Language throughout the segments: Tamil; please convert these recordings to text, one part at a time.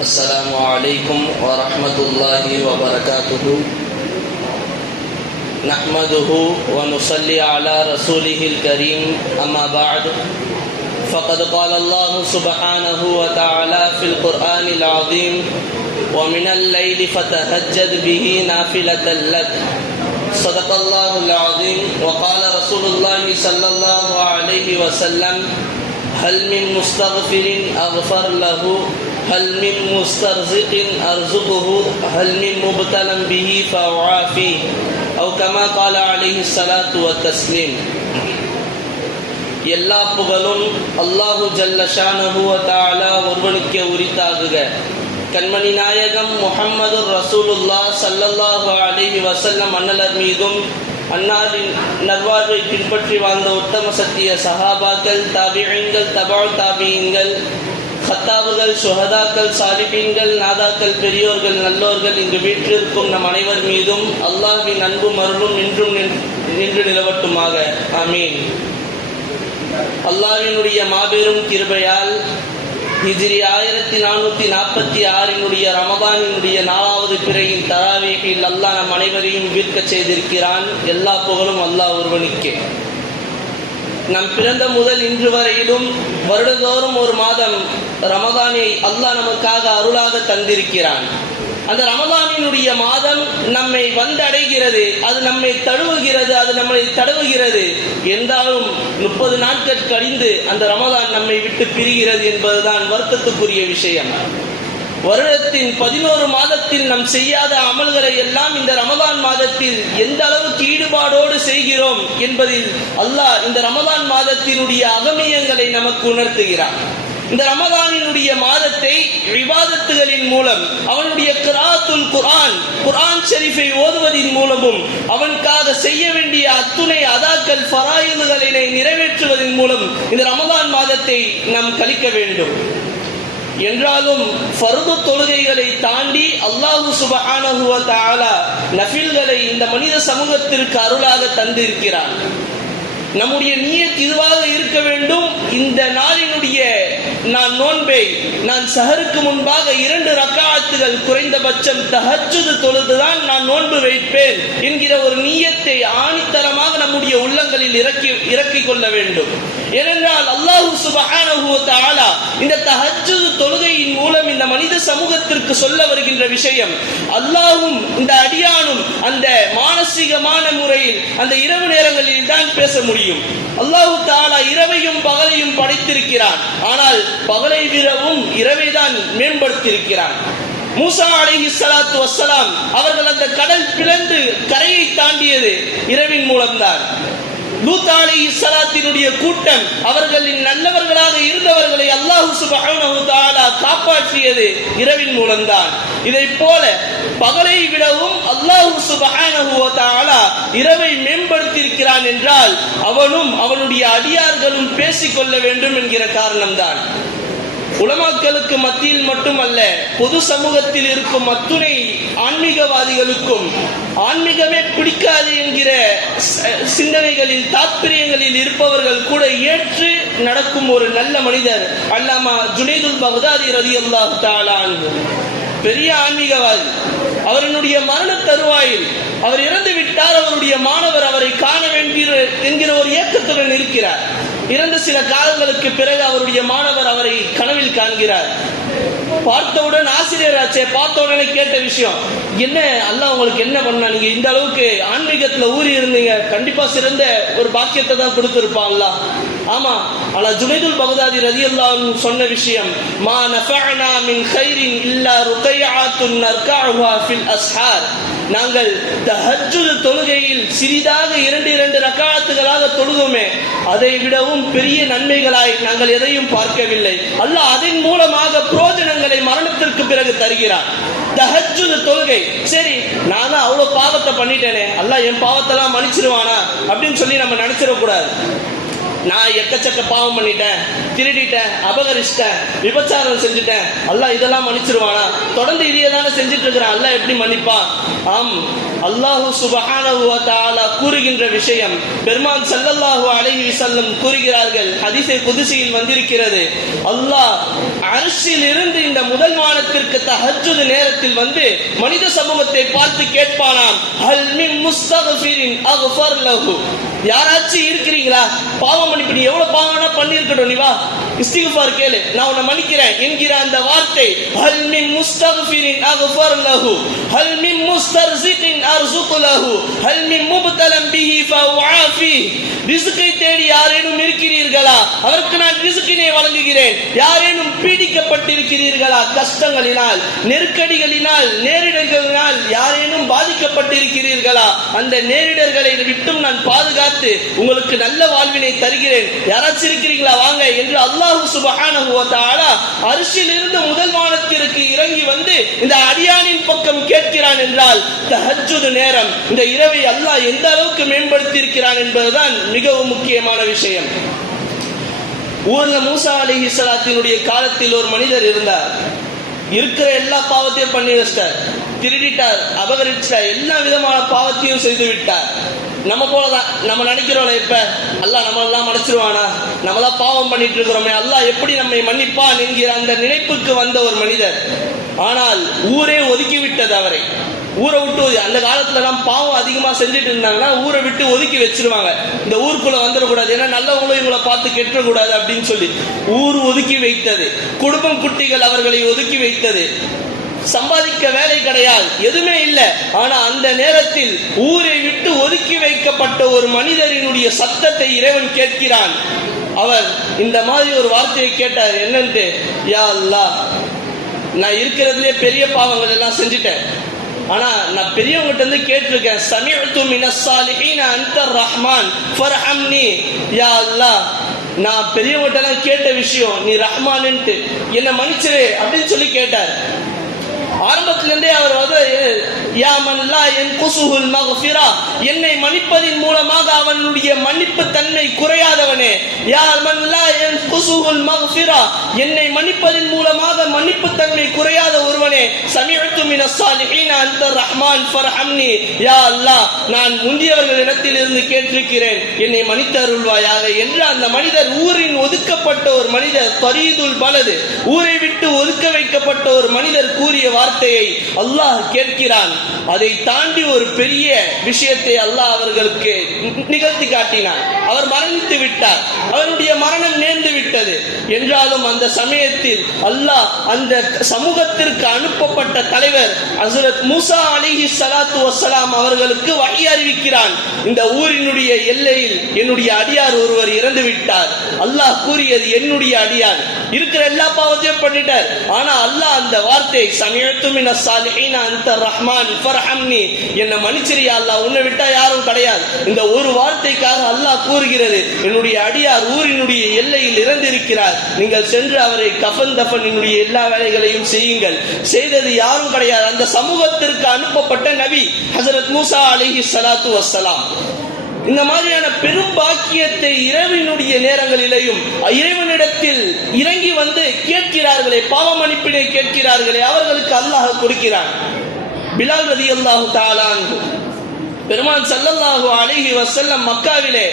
السلام عليكم ورحمة الله وبركاته. نحمده ونصلي على رسوله الكريم. أما بعد فقد قال الله سبحانه وتعالى في القرآن العظيم ومن الليل فتهجد به نافلة لك. صدق الله العظيم. وقال رسول الله صلى الله عليه وسلم هل من مستغفر أغفر له؟ هل من مسترزق أرزقه هل من مبتلى به فأعافيه أو كما قال عليه الصلاة والتسليم எல்லா புகழும் அல்லாஹு ஜல்ல ஷானஹு வ தஆலா ஒருவனுக்கே உரித்தாகுக கண்மணி நாயகம் முஹம்மது ரசூலுல்லா ஸல்லல்லாஹு அலைஹி வஸல்லம் அன்னலர் மீதும் அன்னாரின் நல்வாழ்வை பின்பற்றி வாழ்ந்த உத்தம சத்திய சஹாபாக்கள் தாபியங்கள் தபால் தாபியங்கள் சத்தாவுகள் சுஹதாக்கள் சாலிபீன்கள் நாதாக்கள் பெரியோர்கள் நல்லோர்கள் இங்கு வீற்றிருக்கும் நம் அனைவர் மீதும் அல்லாஹின் அன்பும் அருளும் இன்றும் நின்று நிலவட்டுமாக. ஆமீன். அல்லாஹ்வினுடைய மாபெரும் கிருபையால் இதிரி ஆயிரத்தி நானூத்தி நாற்பத்தி ஆறினுடைய ரமதானினுடைய நாலாவது பிறையின் தராவேகில் அல்லாஹ் நம் அனைவரையும் வீர்க்க செய்திருக்கிறான். எல்லா புகழும் அல்லாஹ் ஒருவனுக்கே. நம் பிறந்த முதல் இன்று வரையிலும் வருடந்தோறும் ஒரு மாதம் ரமதானை அல்லாஹ் நமக்காக அருளாக தந்திருக்கிறான். அந்த ரமதானினுடைய மாதம் நம்மை வந்தடைகிறது அது நம்மை தழுவுகிறது அது நம்மை தடவுகிறது. என்றாலும் முப்பது நாட்கள் கழிந்து அந்த ரமதான் நம்மை விட்டு பிரிகிறது என்பதுதான் வருத்தத்துக்குரிய விஷயம்? வருடத்தின் பதினோரு மாதத்தில் நம் செய்யாத அமல்களை எல்லாம் இந்த ரமதான் மாதத்தில் எந்த அளவுக்கு ஈடுபாடோடு செய்கிறோம் என்பதில் அல்லாஹ் இந்த ரமதான் மாதத்தினுடைய அகமியங்களை நமக்கு உணர்த்துகிறார் இந்த ரமதானினுடைய மாதத்தை விவாதத்துகளின் மூலம் அவனுடைய கிராத்துல் குர்ஆன் குர்ஆன் ஷெரீஃபை ஓதுவதின் மூலமும் அவனுக்காக செய்ய வேண்டிய அத்துணை அதாக்கள் ஃபராயுதுகளை நிறைவேற்றுவதன் மூலம் இந்த ரமதான் மாதத்தை நாம் கழிக்க வேண்டும். என்றாலும் பருது தொழுகைகளை தாண்டி அல்லாஹு சுபஹானஹு வ நஃபில்களை இந்த மனித சமூகத்திற்கு அருளாக தந்திருக்கிறார். நம்முடைய நீயத் இதுவாக இருக்க வேண்டும். இந்த நாளினுடைய நான் நோன்பை நான் சஹருக்கு முன்பாக இரண்டு ரக்காத்துகள் குறைந்தபட்சம் தஹஜ்ஜுது தொழுதுதான் நான் நோன்பு வைப்பேன் என்கிற ஒரு நீயத்தை ஆணித்தரமாக நம்முடைய உள்ளங்களில் இறக்கி இறக்கிக் கொள்ள வேண்டும். ஏனென்றால் அல்லாஹு சுபஹானஹு தஆலா இந்த தஹஜ்ஜு தொழுகையின் மூலம் இந்த மனித சமூகத்திற்கு சொல்ல வருகின்ற விஷயம் அல்லாவும் இந்த அடியானும் அந்த மானசீகமான முறையில் அந்த இரவு நேரங்களில் தான் பேச முடியும். அல்லாஹு தாலா இரவையும் பகலையும் படைத்திருக்கிறான். ஆனால் பகலை விரவும் இரவை தான் மேம்படுத்தியிருக்கிறான். மூசா அலைஹி சலாத்து வசலாம் அவர்கள் அந்த கடல் பிளந்து கரையை தாண்டியது இரவின் மூலம்தான். லூத்தாலி இஸ்லாத்தினுடைய கூட்டம் அவர்களின் நல்லவர்களாக இருந்தவர்களை அல்லாஹு சுபஹானஹு தஆலா காப்பாற்றியது இரவின் மூலம்தான். இதை போல பகலை விடவும் அல்லாஹு சுபஹானஹு தஆலா இரவை மேம்படுத்தியிருக்கிறான் என்றால் அவனும் அவனுடைய அடியார்களும் பேசிக்கொள்ள வேண்டும் என்கிற காரணம்தான். உலமாக்களுக்கு மத்தியில் மட்டுமல்ல பொது சமூகத்தில் இருக்கும் அத்துணை ஆன்மீகவாதிகளுக்கும் ஆன்மீகமே பிடிக்காது என்கிற சிந்தனைகளில் தாத்பரியங்களில் இருப்பவர்கள் கூட ஏற்று நடக்கும் ஒரு நல்ல மனிதர் அல்லாமா ஜுனைதுல் பகதாதி ரதி அல்லாஹ் பெரிய ஆன்மீகவாதி. அவரினுடைய மரண தருவாயில் அவர் இறந்து விட்டார். அவருடைய மாணவர் அவரை காண வேண்டிய என்கிற ஒரு ஏக்கத்துடன் இருக்கிறார். இறந்த சில காலங்களுக்கு பிறகு அவருடைய மாணவர் அவரை கனவில் காண்கிறார். பார்த்தவுடன் ஆசிரியர் ஆச்சே பார்த்த உடனே கேட்ட விஷயம் என்ன அல்லாஹ் உங்களுக்கு என்ன பண்ணா? நீங்க இந்த அளவுக்கு ஆன்மீகத்துல ஊறி இருந்தீங்க. கண்டிப்பா சிறந்த ஒரு பாக்கியத்தை தான் கொடுத்திருப்பான்ல ஆமா ஆனா ஜுனைதுல் பகதாதி ரதியல்லாஹு சொன்ன விஷயம் மா நஃபஅனா மின் கைரின் இல்லா நாங்கள் தொழுகையில் சிறிதாக இரண்டு இரண்டு ரக்காத்துகளாக தொழுதுமே அதை விடவும் பெரிய நன்மைகளாய் நாங்கள் எதையும் பார்க்கவில்லை. அல்ல அதன் மூலமாக புரோஜனங்களை மரணத்திற்கு பிறகு தருகிறார். தஹஜ்ஜுத் தொழுகை. சரி நான் அவ்வளவு பாவத்தை பண்ணிட்டேனே அல்ல என் பாவத்தெல்லாம் மன்னிச்சிருவானா அப்படின்னு சொல்லி நம்ம நினைச்சிடக்கூடாது. நான் எக்கச்சக்க பாவம் பண்ணிட்டேன் திருடிட்டேன் அபகரிச்சிட்டேன் விபச்சாரம் செஞ்சுட்டேன். அல்லாஹ் இதெல்லாம் மன்னிச்சிருவானா? தொடர்ந்து இதையே தானே செஞ்சுட்டு இருக்கிறேன் அல்லாஹ் எப்படி மன்னிப்பான் ஆம் அல்லாஹு சுபஹானஹு கூறுகின்ற விஷயம் பெருமான் ஸல்லல்லாஹு அலைஹி வஸல்லம் கூறுகிறார்கள் ஹதீஸே புதுசியில் வந்திருக்கிறது. அல்லாஹ் அரசில் இருந்து இந்த முதல் வானத்திற்கு தஹஜ்ஜுத் நேரத்தில் வந்து மனித சமூகத்தை பார்த்து கேட்பானாம் ஹல் மின் முஸ்தக்ஃபிரின் அக்ஃபர் லஹு? யாராச்சும் இருக்கிறீங்களா? பாவம் மன்னிப்பு நீ எவ்வளவு பாவனா பண்ணிருக்கட்டும் நீ வா. இஸ்திகுபார் கேளு. நான் உன்னை மன்னிக்கிறேன். என்கிற அந்த வார்த்தை ஹல் மின் முஸ்தக்ஃபிரின் அக்ஃபர் லஹு ஹல் மின் முஸ்தர்சிகின் அர்சுக் லஹு ஹல் மின் முப்தலம் பிஹி ஃபஉஆஃபி. ரிஸ்கை தேடி யாரேனும் இருக்கிறீர்களா? அவருக்கு நான் ரிஸ்கினை வழங்குகிறேன். யாரேனும் பீடிக்கப்பட்டிருக்கிறீர்களா? கஷ்டங்களினால் நெருக்கடிகளினால் நேரிடர்களினால் யாரேனும் பாதிக்கப்பட்டிருக்கிறீர்களா? அந்த நேரிடர்களை விட்டும் நான் பாதுகாத்து உங்களுக்கு நல்ல வாழ்வினை தருகிறேன். யாராச்சும் இருக்கிறீங்களா வாங்க. என்று அல்லாஹு சுபஹான வ அரிசியில் இருந்து முதல் வானத்திற்கு இறங்கி வந்து இந்த அடியானின் பக்கம் கேட்கிறான் என்றால் தஹஜ்ஜுத் நேரம். இந்த இரவை அல்லாஹ் எந்த அளவுக்கு மேம்படுத்தி இருக்கிறான் என்பதுதான் மிகவும் முக்கியமான விஷயம். ஊர்ல மூசா அலிஹி சலாத்தினுடைய காலத்தில் ஒரு மனிதர் இருந்தார். இருக்கிற எல்லா பாவத்தையும் பண்ணி வச்சிட்டார். திருடிட்டார் அபகரிச்சார் எல்லா விதமான பாவத்தையும் செய்து விட்டார் நம்ம போலதான் நம்ம நினைக்கிறோம்ல இப்ப அல்லாஹ் நம்ம எல்லாம் மன்னிச்சிருவானா? நம்ம தான் பாவம் பண்ணிட்டு இருக்கிறோமே அல்லா எப்படி நம்மை மன்னிப்பான் என்கிற அந்த நினைப்புக்கு வந்த ஒரு மனிதர். ஆனால் ஊரே ஒதுக்கி விட்டது அவரை. ஊரை விட்டு அந்த காலத்துல எல்லாம் பாவம் அதிகமா செஞ்சுட்டு இருந்தாங்கன்னா ஊரை விட்டு ஒதுக்கி வச்சிருவாங்க. இந்த ஊருக்குள்ள வந்துடக்கூடாது ஏன்னா நல்லவங்களும் இவங்களை பார்த்து கெட்டக்கூடாது அப்படின்னு சொல்லி. ஊர் ஒதுக்கி வைத்தது. குடும்பம் குட்டிகள் அவர்களை ஒதுக்கி வைத்தது. சம்பாதிக்க வேலை கிடையாது. எதுவுமே இல்லை. ஆனா அந்த நேரத்தில் ஊரை விட்டு ஒதுக்கி வைக்கப்பட்ட ஒரு மனிதரினுடைய சத்தத்தை இறைவன் கேட்கிறான். அவர் இந்த மாதிரி ஒரு வார்த்தையை கேட்டார். என்னன்ட்டு யா அல்லா நான் இருக்கிறதுலே பெரிய பாவங்கள் எல்லாம் செஞ்சுட்டேன். ஆனா நான் பெரியவங்கிட்ட இருந்து கேட்டிருக்கேன். சமீபத்து மினஸ் அந்த ரஹ்மான் ஃபர்ஹம்னி. யா அல்லாஹ் நான் பெரியவங்கிட்ட எல்லாம் கேட்ட விஷயம் நீ ரஹ்மான்ட்டு என்ன மன்னிச்சிரு அப்படின்னு சொல்லி கேட்டார். ஆரம்பத்திலிருந்தே அவர் வந்து யாமல்லா என் குசுகுல் மகஃபிரா என்னை மன்னிப்பதின் மூலமாக அவனுடைய மன்னிப்பு தன்மை குறையாதவனே. யா என் குசுகுல் மகஃபிரா என்னை மன்னிப்பதின் மூலமாக மன்னிப்பு தன்மை குறையாத ஒருவனே. சமீபத்து மின சாலிஹீன் அந்த ரஹ்மான் ஃபர்ஹம்னி. யா அல்லாஹ் நான் முந்தியவர்களிடத்தில் இருந்து கேட்டிருக்கிறேன். என்னை மன்னித்து அருள்வாயாக என்று அந்த மனிதர் ஊரின் ஒதுக்கப்பட்ட ஒரு மனிதர் பரீதுல் பலது. ஊரை விட்டு ஒதுக்க வைக்கப்பட்ட ஒரு மனிதர் கூறிய வார்த்தையை அல்லாஹ் கேட்கிறான். அதை தாண்டி ஒரு பெரிய விஷயத்தை அல்லாஹ் அவர்களுக்கு நிகழ்த்தி காட்டினான். அவர் மரணித்து விட்டார். அவருடைய மரணம் நேர்ந்து விட்டது. என்றாலும் அந்த சமயத்தில் அல்லாஹ் அந்த சமூகத்திற்கு அனுப்பப்பட்ட தலைவர் ஹசரத் மூசா அலிஹி சலாத்து வசலாம் அவர்களுக்கு வழி அறிவிக்கிறான். இந்த ஊரினுடைய எல்லையில் என்னுடைய அடியார் ஒருவர் இறந்து விட்டார் அல்லாஹ் கூறியது என்னுடைய அடியார். இருக்கிற எல்லா பாவத்தையும் பண்ணிட்டார். ஆனா அல்லாஹ் அந்த வார்த்தை சமயத்து மின அந்த ரஹ்மான் ஃபர்ஹம்னி. என்ன மன்னிச்சிரியா அல்லாஹ் உன்னை விட்டா யாரும் கிடையாது. இந்த ஒரு வார்த்தைக்காக அல்லாஹ் கூறுகிறது என்னுடைய அடியார் ஊரினுடைய எல்லையில் இறந்திருக்கிறார். நீங்கள் சென்று அவரை கஃபன் தஃபன் என்னுடைய எல்லா வேலைகளையும் செய்யுங்கள். செய்தது யாரும் கிடையாது. அந்த சமூகத்திற்கு அனுப்பப்பட்ட நபி ஹசரத் மூசா அலிஹி சலாத்து வசலாம் இந்த மாதிரியான பெரும் பாக்கியத்தை இறைவனுடைய நேரங்களிலேயும் இறைவனிடத்தில் இறங்கி வந்து கேட்கிறார்களே பாவ மன்னிப்பினை கேட்கிறார்களே அவர்களுக்கு அல்லாஹ் கொடுக்கிறான். பிலால் ரதி அல்லாஹு தாலான் பெருமான் சல்லல்லாஹு அழகி வசல்லம் மக்காவிலே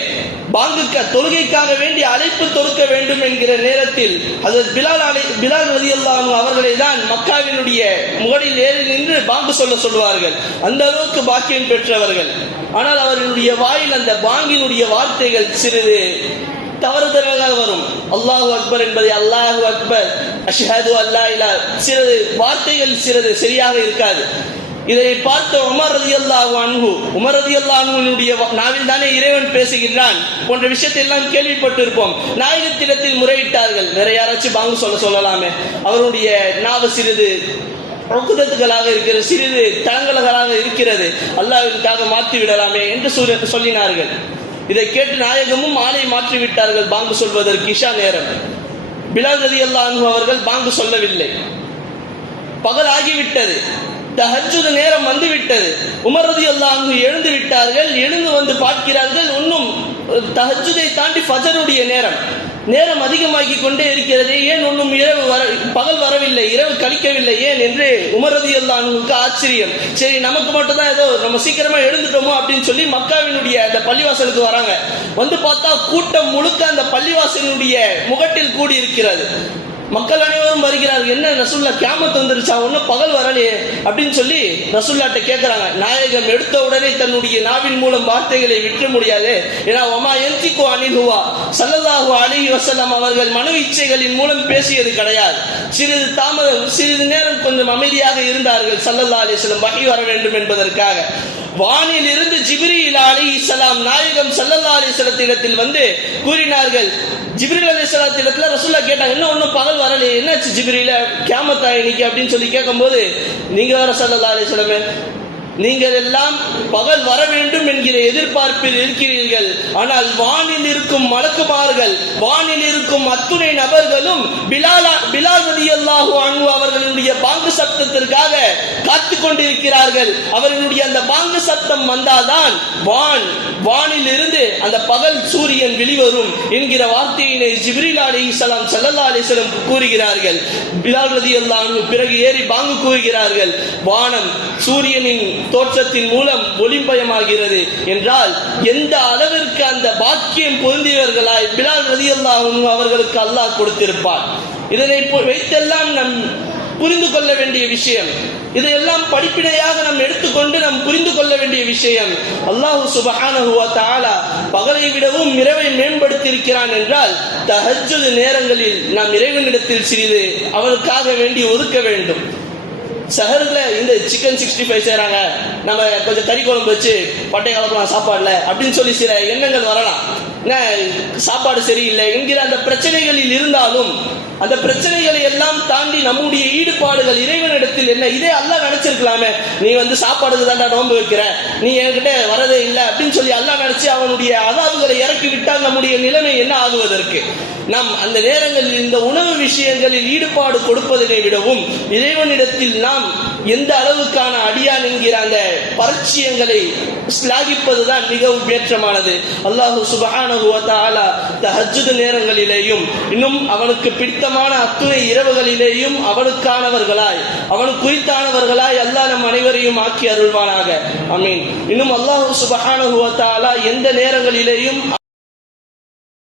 பாங்குக்க தொழுகைக்காக வேண்டி அழைப்பு தொடுக்க வேண்டும் என்கிற நேரத்தில் ஹஜரத் பிலால் அலை பிலால் அவர்களை தான் மக்காவினுடைய முகடில் ஏறி நின்று பாங்கு சொல்ல சொல்வார்கள் அந்த அளவுக்கு பாக்கியம் பெற்றவர்கள். ஆனால் அவர்களுடைய வாயில் அந்த பாங்கினுடைய வார்த்தைகள் சிறிது தவறுதலாக வரும். அல்லாஹு அக்பர் என்பதை அல்லாஹு அக்பர் அஷ்ஹது அல்லா இல்லா சிறிது வார்த்தைகள் சிறிது சரியாக இருக்காது. இதை பார்த்த உமர் ரதி அல்லாஹு அன்பு உமர் ரதி அல்லாஹுடைய நாவில் தானே இறைவன் பேசுகின்றான் போன்ற விஷயத்தை எல்லாம் கேள்விப்பட்டிருப்போம். நாயகத்திடத்தில் முறையிட்டார்கள். வேற யாராச்சும் பாங்கு சொல்ல சொல்லலாமே. அவருடைய நாவு சிறிது ஒக்குதத்துகளாக இருக்கிறது சிறிது தளங்கல்களாக இருக்கிறது. அல்லாவிற்காக மாற்றி விடலாமே என்று சொல்லினார்கள். இதை கேட்டு நாயகமும் ஆளை மாற்றி விட்டார்கள். பாங்கு சொல்வதற்கு இஷா நேரம். பிலால் ரதி அல்லாஹு அவர்கள் பாங்கு சொல்லவில்லை. பகல் ஆகிவிட்டது தஹஜுது நேரம் வந்து விட்டது உமர் எழுந்து விட்டார்கள் எழுந்து வந்து பார்க்கிறார்கள். இன்னும் தஹஜுதை தாண்டி ஃபஜருடைய நேரம். நேரம் அதிகமாகி கொண்டே இருக்கிறது. ஏன் ஒன்றும் இரவு வர பகல் வரவில்லை இரவு கழிக்கவில்லை? ஏன் என்று உமர் ரதி ஆச்சரியம். சரி நமக்கு மட்டும் தான் ஏதோ நம்ம சீக்கிரமா எழுந்துட்டோமோ அப்படின்னு சொல்லி மக்காவினுடைய அந்த பள்ளிவாசலுக்கு வராங்க. வந்து பார்த்தா கூட்டம் முழுக்க அந்த பள்ளிவாசலினுடைய முகட்டில் கூடி இருக்கிறது மக்கள் அனைவரும் வருகிறார்கள். என்ன ரசுல்லா கேமத் வந்துருச்சா? ஒன்றும் பகல் வரலையே. அப்படின்னு சொல்லி ரசுல்லாட்ட கேட்குறாங்க நாயகம் எடுத்த உடனே தன்னுடைய நாவின் மூலம் வார்த்தைகளை விற்ற முடியாது. ஏன்னா ஒமா எந்திக்கோ அணிகுவா சல்லல்லாஹு அலி வசல்லம் அவர்கள் மனு இச்சைகளின் மூலம் பேசியது கிடையாது. சிறிது தாமதம் சிறிது நேரம் கொஞ்சம் அமைதியாக இருந்தார்கள். சல்லல்லா அலிஸ்லம் வகை வர வேண்டும் என்பதற்காக. வானில் இருந்து ஜிப்ரீல் அலி இஸ்லாம் நாயகம் சல்லல்லா அலிஸ்லத்திடத்தில் வந்து கூறினார்கள். ஜிப்ரீல் அலி இடத்துல ரசூல்லா கேட்டாங்க என்ன ஒன்றும் பகல் வரலையே என்னாச்சு ஜிப்ரீல? கேமத்தா இன்னைக்கு? அப்படின்னு சொல்லி கேட்கும்போது நீங்க வர சல்லல்லா அலிஸ்லமே நீங்கள் எல்லாம் பகல் வர வேண்டும் என்கிற எதிர்பார்ப்பில் இருக்கிறீர்கள். ஆனால் வானில் இருக்கும் மலக்குமார்கள் வானில் இருக்கும் அத்துணை நபர்களும் பிலால் பிலால் ரலியல்லாஹு அன்ஹு அவர்களுடைய பாங்கு சத்தத்திற்காக காத்து கொண்டிருக்கிறார்கள் அவர்களுடைய அந்த பாங்கு சத்தம் வந்தால்தான் வான் வானில் இருந்து அந்த பகல் சூரியன் வெளிவரும் என்கிற வார்த்தையினை ஜிப்ரீல் அலைஹிஸ்ஸலாம் ஸல்லல்லாஹு அலைஹி வஸல்லம் கூறுகிறார்கள். பிலால் ரதி அன்ஹு பிறகு ஏறி பாங்கு கூறுகிறார்கள். வானம் சூரியனின் தோற்றத்தின் மூலம் ஒளிம்பயமாகிறது என்றால் எந்த அளவிற்கு அந்த பாக்கியம் பொருந்தியவர்களாய் பிலால் ரதி அல்லாஹ் அவர்களுக்கு அல்லாஹ் கொடுத்திருப்பார் இதனை வைத்தெல்லாம் நம் புரிந்து கொள்ள வேண்டிய விஷயம். இதையெல்லாம் படிப்பினையாக நாம் எடுத்துக்கொண்டு நாம் புரிந்து கொள்ள வேண்டிய விஷயம். அல்லாஹு சுபகான வ பகலை விடவும் இரவை மேம்படுத்தியிருக்கிறான் என்றால் தஹஜ்ஜுத் நேரங்களில் நாம் இறைவனிடத்தில் சிறிது அவனுக்காக வேண்டி ஒதுக்க வேண்டும். சஹர்ல இந்த சிக்கன் சிக்ஸ்டி ஃபைவ் செய்கிறாங்க நம்ம கொஞ்சம் கறி குழம்பு வச்சு பட்டை கலப்பலாம் சாப்பாடுல அப்படின்னு சொல்லி சில எண்ணங்கள் வரலாம். சாப்பாடு சரியில்லை. என்கிற அந்த பிரச்சனைகளில் இருந்தாலும் அந்த பிரச்சனைகளை எல்லாம் தாண்டி நம்முடைய ஈடுபாடுகள் இறைவனிடத்தில் என்ன இதே அல்ல நினைச்சிருக்கலாமே. நீ வந்து சாப்பாடுக்கு தாண்டா நோன்பு வைக்கிற நீ என்கிட்ட வரதே இல்லை அப்படின்னு சொல்லி அல்லாஹ் நினைச்சு அவனுடைய அதாவுகளை இறக்கி விட்டால் நம்முடைய நிலைமை என்ன ஆகுவதற்கு? நாம் அந்த நேரங்களில் இந்த உணவு விஷயங்களில் ஈடுபாடு கொடுப்பதனை விடவும் இறைவனிடத்தில் நாம் எந்த அளவுக்கான அடியான் என்கிற அந்த பரிச்சயங்களை ஸ்லாகிப்பதுதான் மிகவும் ஏற்றமானது அல்லாஹு சுபஹானஹு நேரங்களிலேயும் இன்னும் அவனுக்கு பிடித்தமான அத்துணை இரவுகளிலேயும் அவனுக்கானவர்களாய் அவன் குறித்தானவர்களாய் அல்லாஹ் நம் அனைவரையும் ஆக்கி அருள்வானாக. அமீன் இன்னும் அல்லாஹு சுபஹானஹு எந்த நேரங்களிலேயும்